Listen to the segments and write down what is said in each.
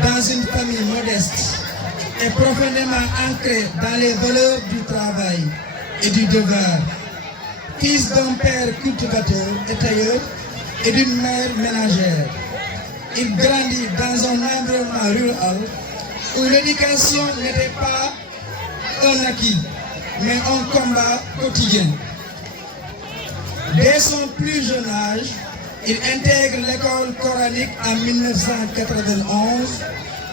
dans une famille modeste et profondément ancrée dans les valeurs du travail et du devoir. Fils d'un père cultivateur et tailleur et d'une mère ménagère, il grandit dans un environnement rural où l'éducation n'était pas un acquis, mais un combat quotidien. Dès son plus jeune âge, il intègre l'école coranique en 1991,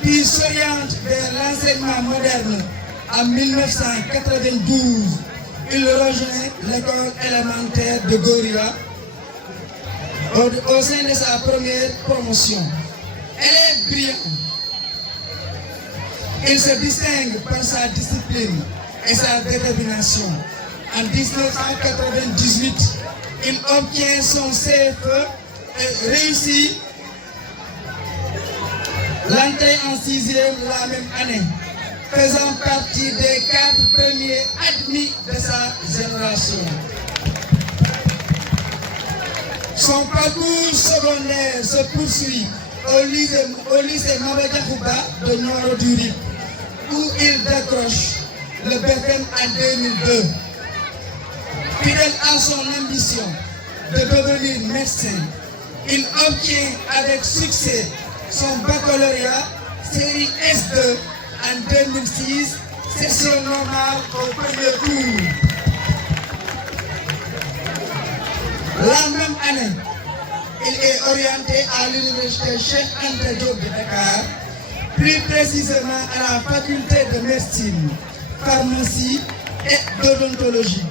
puis s'oriente vers l'enseignement moderne en 1992. Il rejoint l'école élémentaire de Goria au sein de sa première promotion. Elle est brillante. Il se distingue par sa discipline et sa détermination. En 1998, il obtient son CFE et réussit l'entrée en 6e la même année, faisant partie des 4 premiers admis de sa génération. Son parcours secondaire se poursuit au lycée Mabé Diakhouba de Nioro-du-Rip, où il décroche le BFM en 2002. Fidèle à son ambition de devenir médecin, il obtient avec succès son baccalauréat série S2 en 2006, session normale au premier tour. La même année, il est orienté à l'université Cheikh Anta Diop de Dakar, plus précisément à la faculté de médecine, pharmacie et d'odontologie,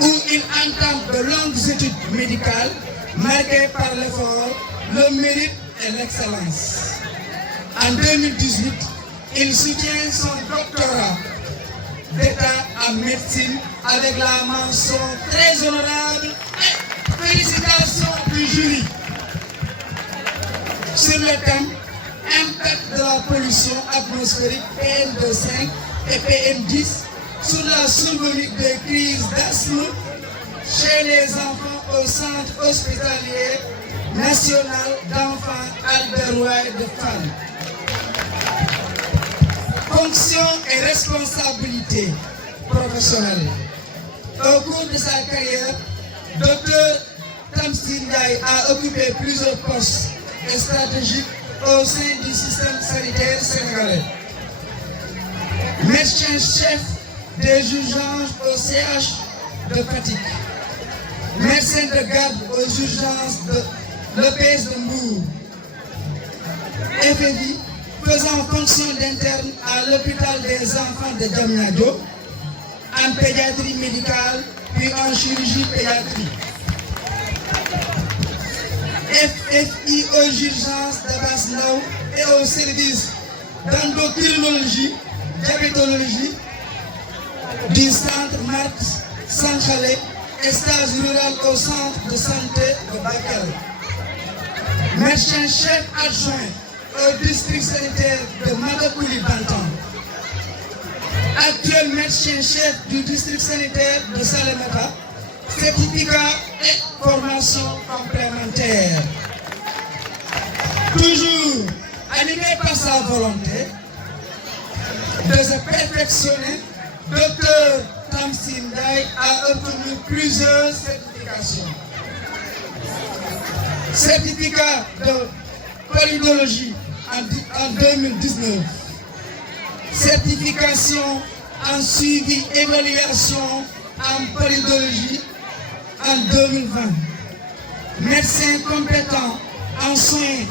où il entame de longues études médicales marquées par l'effort, le mérite et l'excellence. En 2018, il soutient son doctorat d'État en médecine avec la mention très honorable et félicitations du jury sur le thème impact de la pollution atmosphérique PM2,5 et PM10 sur la survenue des crises d'asthme chez les enfants au centre hospitalier national d'enfants Albert Royer de Fann. Fonction et responsabilité professionnelle. Au cours de sa carrière, Dr Tamsir Ndiaye a occupé plusieurs postes stratégiques au sein du système sanitaire sénégalais. Médecin-chef des urgences au CH de Fatick. Médecin de garde aux urgences de l'EPS de Mbour. FFI, faisant fonction d'interne à l'hôpital des enfants de Diamniadio, en pédiatrie médicale, puis en chirurgie pédiatrie. FFI aux urgences d'Abass Ndao et au service d'endocrinologie, diabétologie du centre Marx Sankhalé et stage rural au centre de santé de Bakel. Médecin-chef adjoint au district sanitaire de Madakouli-Bantan. Actuel médecin-chef du district sanitaire de Salémata, certificat et formation complémentaire. Toujours animé par sa volonté de se perfectionner, Dr Tamsir Ndiaye a obtenu plusieurs certifications. Certificat de polydologie en 2019. Certification en suivi évaluation en polydologie en 2020. Médecin compétent en soins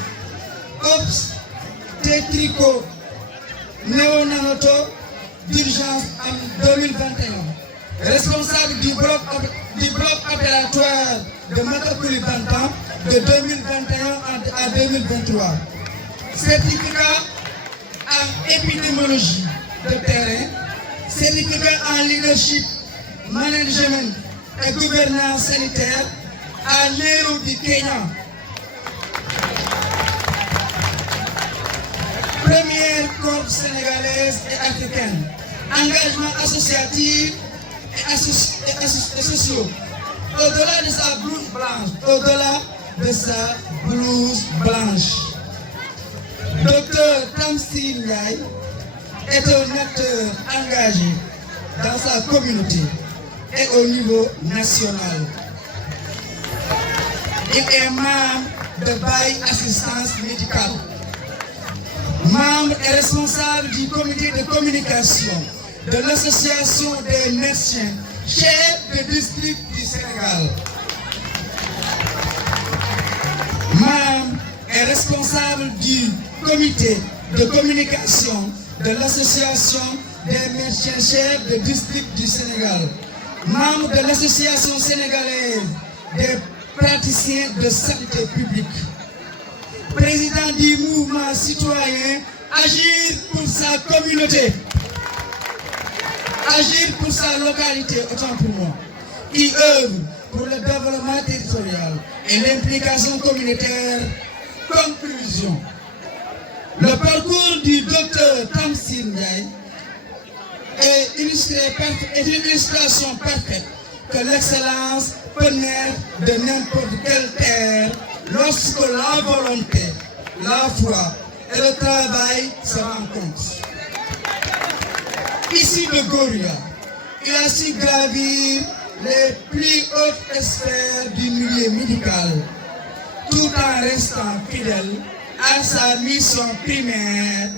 obstétrico-néonato d'urgence en 2021. Responsable du bloc opératoire de Madakouli-Bantan de 2021 à 2023. Certificat en épidémiologie de terrain, certificat en leadership, management et gouvernance sanitaire à Nairobi, Kenya. Première corps sénégalaise et africaine. Engagement associatif et sociaux. Au-delà de sa blouse blanche, Tamsir Ndiaye est un acteur engagé dans sa communauté et au niveau national. Il est membre de Baye Assistance Médicale, membre et responsable du comité de communication de l'association des médecins chefs de district du Sénégal, membre et responsable du comité de communication de l'association des médecins chefs de district du Sénégal, membre de l'association sénégalaise des praticiens de santé publique, président du mouvement citoyen Agir pour sa communauté, Agir pour sa localité, autant pour moi, qui œuvre pour le développement territorial et l'implication communautaire. Conclusion. Le parcours du docteur Tamsir Ndiaye est une illustration parfaite que l'excellence peut naître de n'importe quelle terre lorsque la volonté, la foi et le travail se rencontrent. Ici de Goria, il a su gravir les plus hautes sphères du milieu médical, tout en restant fidèle à sa mission première,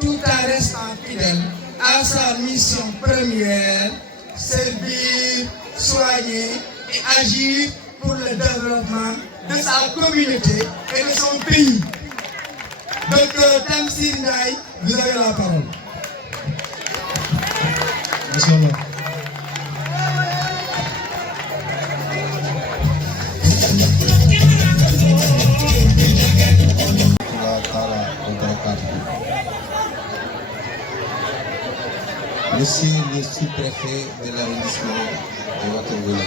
tout en restant fidèle à sa mission première, servir, soigner et agir pour le développement de sa communauté et de son pays. Docteur Tamsir Ndiaye, vous avez la parole. Merci. Monsieur le sous-préfet de l'arrondissement de Wattogona,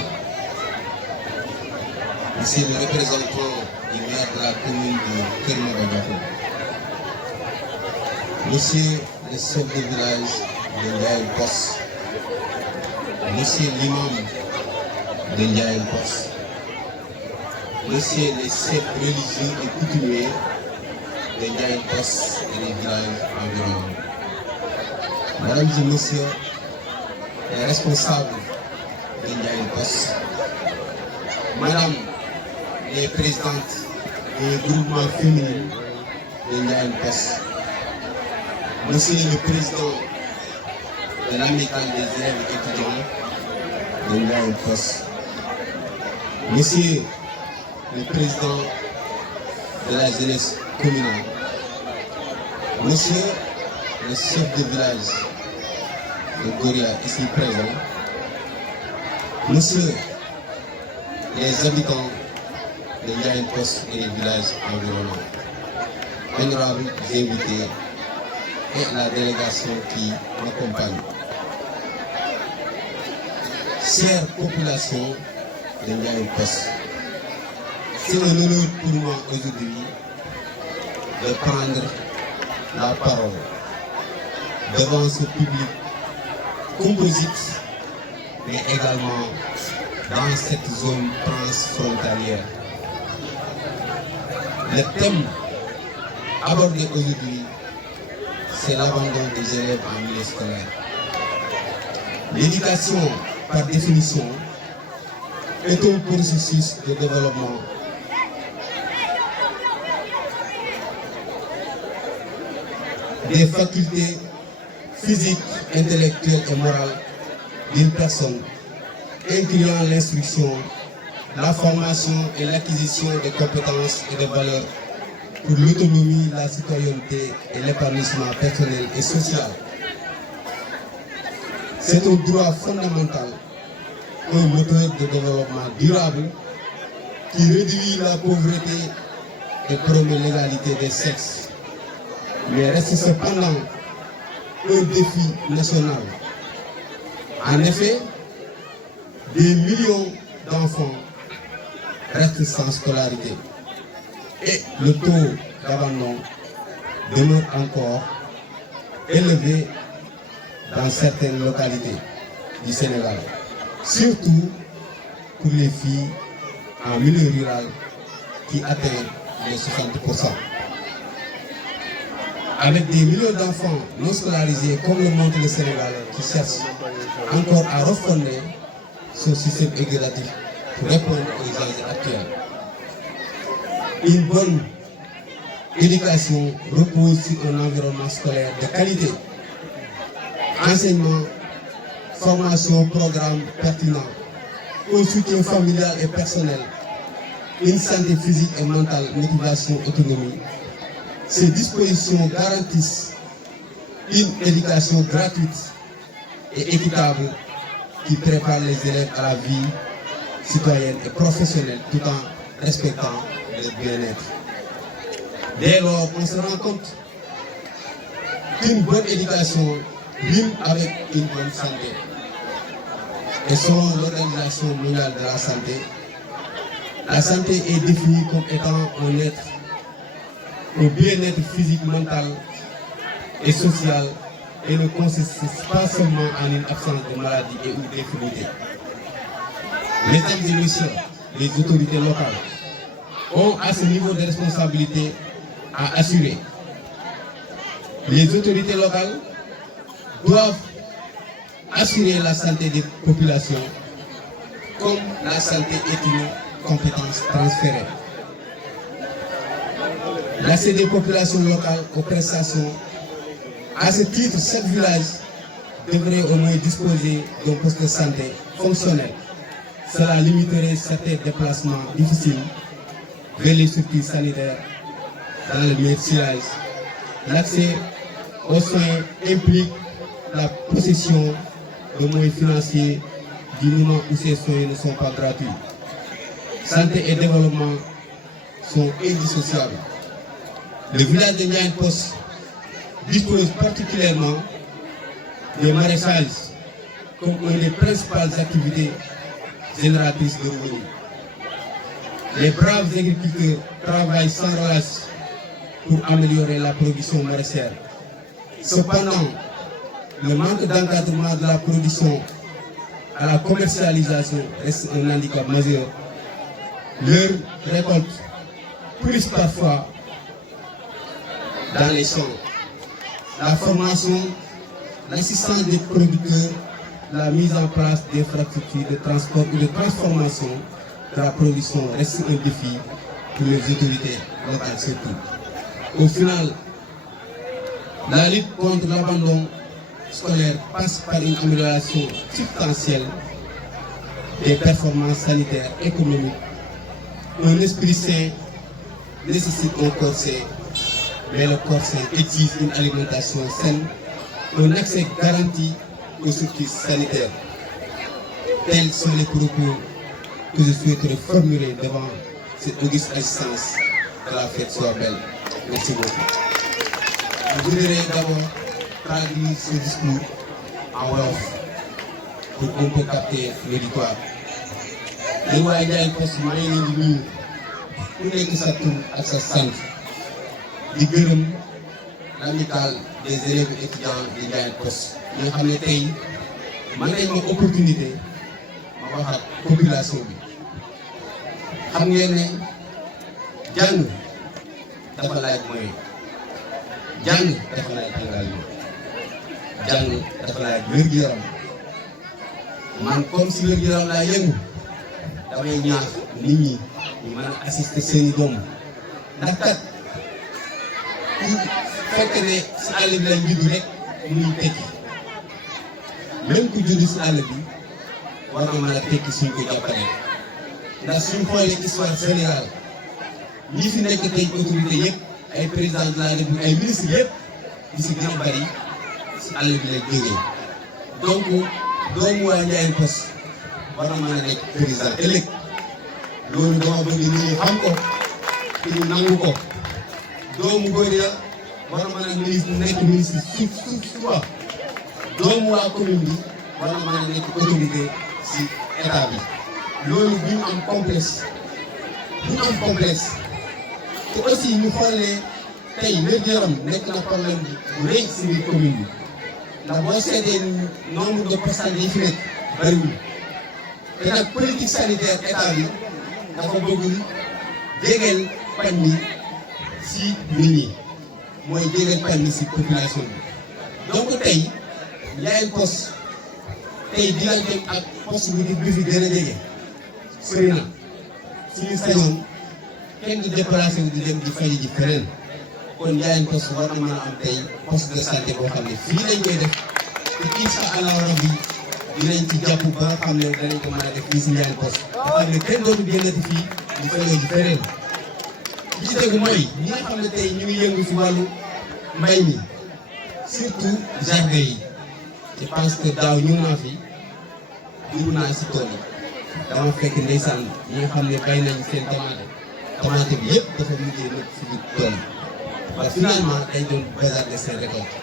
Monsieur le représentant du maire de la commune de Kermagagato, Monsieur le chef de village de Ndiaye Posse, Monsieur l'imam de Ndiaye Posse, Monsieur les chefs religieux et coutumiers de Ndiaye Posse et des villages environnants, Mesdames et Messieurs les responsables de Ndiaye Posse, Madame les présidentes des groupements féminins de Ndiaye Posse, Monsieur le président de l'amicale des élèves étudiants de Ndiaye Posse, Monsieur le président de la jeunesse communale, Monsieur le chef de village de Goria ici présent, Monsieur les habitants de Ndiaye Posse et des villages environnants, honorables invités et la délégation qui m'accompagne. Chère population de Ndiaye Posse, c'est un honneur pour moi aujourd'hui de prendre la parole devant ce public composite, mais également dans cette zone transfrontalière. Le thème abordé aujourd'hui, c'est l'abandon des élèves en milieu scolaire. L'éducation, par définition, est un processus de développement des facultés physiques, intellectuelles et morales d'une personne, incluant l'instruction, la formation et l'acquisition de compétences et de valeurs pour l'autonomie, la citoyenneté et l'épanouissement personnel et social. C'est un droit fondamental, un moteur de développement durable qui réduit la pauvreté et promet l'égalité des sexes, mais reste cependant un défi national. En effet, des millions d'enfants restent sans scolarité et le taux d'abandon demeure encore élevé dans certaines localités du Sénégal, surtout pour les filles en milieu rural qui atteignent les 60%. avec des millions d'enfants non scolarisés comme le montre le Sénégal qui cherche encore à refonder son système éducatif pour répondre aux enjeux actuels. Une bonne éducation repose sur un environnement scolaire de qualité. Enseignement, formation, programme pertinent, un soutien familial et personnel, une santé physique et mentale, motivation, autonomie. Ces dispositions garantissent une éducation gratuite et équitable qui prépare les élèves à la vie citoyenne et professionnelle tout en respectant leur bien-être. Dès lors, on se rend compte qu'une bonne éducation rime avec une bonne santé. Et selon l'Organisation mondiale de la santé est définie comme étant un être au bien-être physique, mental et social et ne consiste pas seulement en une absence de maladie et ou d'infirmité. Mesdames et messieurs, les autorités locales ont à ce niveau de responsabilité à assurer. Les autorités locales doivent assurer la santé des populations comme la santé est une compétence transférée. L'accès des populations locales aux prestations. À ce titre, chaque village devrait au moins disposer d'un poste de santé fonctionnel. Cela limiterait certains déplacements difficiles vers les structures sanitaires dans le meilleur sillage. L'accès aux soins implique la possession de moyens financiers du moment où ces soins ne sont pas gratuits. Santé et développement sont indissociables. Le village de Ndiayène Poste dispose particulièrement de maraîchage comme une des principales activités génératrices de revenus. Les braves agriculteurs travaillent sans relâche pour améliorer la production maraîchère. Cependant, le manque d'encadrement de la production à la commercialisation reste un handicap majeur. Leur récolte plus parfois dans les champs. La formation, l'assistance des producteurs, la mise en place d'infrastructures de transport ou de transformation de la production reste un défi pour les autorités locales surtout. Au final, la lutte contre l'abandon scolaire passe par une amélioration substantielle des performances sanitaires, économiques. Un esprit sain nécessite un corps sain, mais le corps sain exige une alimentation saine, un accès garanti aux structures sanitaires. Tels sont les propos que je souhaiterais formuler devant cette auguste assistance. Que la fête soit belle. Merci beaucoup. Je voudrais d'abord traduire ce discours en wolof pour qu'on puisse capter l'auditoire. Les waa Ndiayène Poste maa ngi leen di nuyu ku nekk sa tur ak sa sant di gërëm l'amicale des élèves et étudiants de Ndiayène Poste ñi nga xam ne tey man nañ ma opportunité ma wax ak population bi. xam ngeen ne jàng dafa laaj moyen, jàng dafa laaj engagement, jàng dafa laaj wér-gu-yaram. Man comme si wér-gu-yaram laa yëngu damay ñaax nit ñi ñu mën a assister seeni doom ndax kat ku fekk ne si àll bi lañ judd rek muy tekki même ku judd si àll bi war na mën a tekki suñ ko jàppale ndax suñ xoolee histoire Sénégal ñi fi nekk tey autorité yëpp ay président de la République ay ministre yëpp di si gën a bari si àll bi lay jógee donc doomu waa Ndiayène Poste war na mën a nekk président ëllëg loolu dama bëgg nit ñi xam ko te ñu nangu ko. doomu góor ya war na mën a nekk ministre suba doomu waa commune bi war na mën a nekk autorité si état bi. loolu bu ñu am complexe te aussi ñu xoolee tey wér-gu-yaram nekk na problème bu rëy si biir commune bi ndax boo seetee nombre de personnes yi fi nekk bariwul te nag politique sanitaire état bi dafa bëgg jegeel pañ mi si nit ñi mooy jëlee tamit si population bi donc tey Ndiayène Poste tey diggante ak poste bi fi gën a jege sori na suñu sañoon kenn du déplacé wu di dem di fay ji feneen kon Ndiayène Poste war na mën a am tey poste de santé boo xam ne fii lañ koy def te incha allah rabbi dinañ ci jàpp ba nga xam ne danañ ko mën a def fii si Ndiayène Poste nga xam ne kenn dootu génnati fii di fayoo ji feneen li ci tegu mooy ñi nga xam ne tey ñu ngi yëngu si wàllu mbay mi surtout jardin yi je pense que daaw ñu naa fi dugg naa si tool yi dama fekk ndeysaan ñi nga xam ne bay nañ seen tomate bi yëpp dafa mujjee nekk si biir tool yi ba finalement dañ doon bazarder seen récolte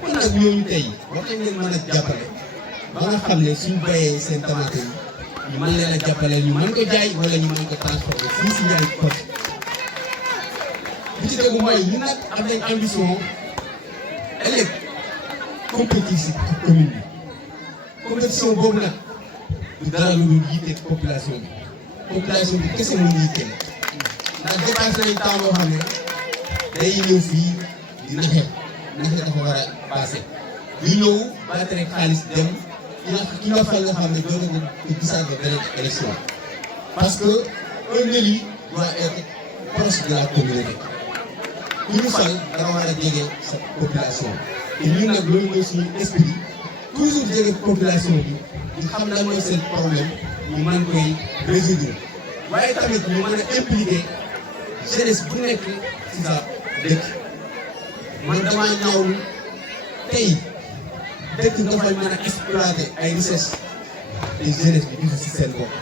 kon nag ñooñu tey war nañ leen mën a jàppale ba nga xam ne suñ bayee seen tomate yi ñu mën leen a jàppale ñu mën ko jaay wala ñu mën ko transformer fii si Ndiayène Poste li ci tegu mooy ñu nag am nañ ambition ëllëg compétir si commune bi compétition boobu nag du dara lu dul yitte population bi kese moo ñu yitteel ndax dépassé nañ temps boo xam ne day ñëw fii di naxe dafa war a passé di ñëw baate rek xaalis dem ki nga fal nga xam ne doon nga ko gisaat ba beneen élection parce que un élu doit être proche de la communauté ku ñu fal danga war a jege sa population te ñun nag loolu mooy suñu esprit toujours jege population bi ñu xam lan mooy seen problème ñu mën koy résoudre waaye tamit ñu mën a impliquer jeunesse bu nekk ci sa dëkk man damaa ñaawlu tey dëkk nga fay mën a exploiter ay richesse te jeunesse bi gisu si seen bopp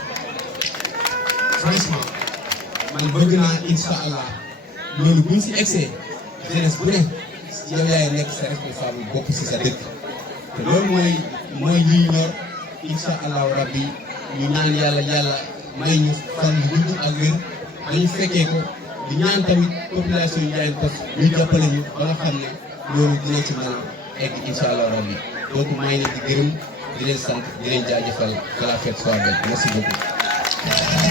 franchement man bëgg naa incha allah loolu buñ si excès jeunesse bu ne yow yaay nekk sa responsable bopp si sa dëkk te loolu mooy li ñu yor incha allahu rabbi ñu ñaan yàlla may ñu fan yu gudd ak wér dañu fekkee ko di ñaan tamit population yi Ndiayène Poste ñu jàppale ñu ba nga xam ne loolu dina ci mën a egg incha allahu rabbi donc maa ngi leen di gërëm di leen sant di leen jaajëfal que la fête soit belle merci beaucoup.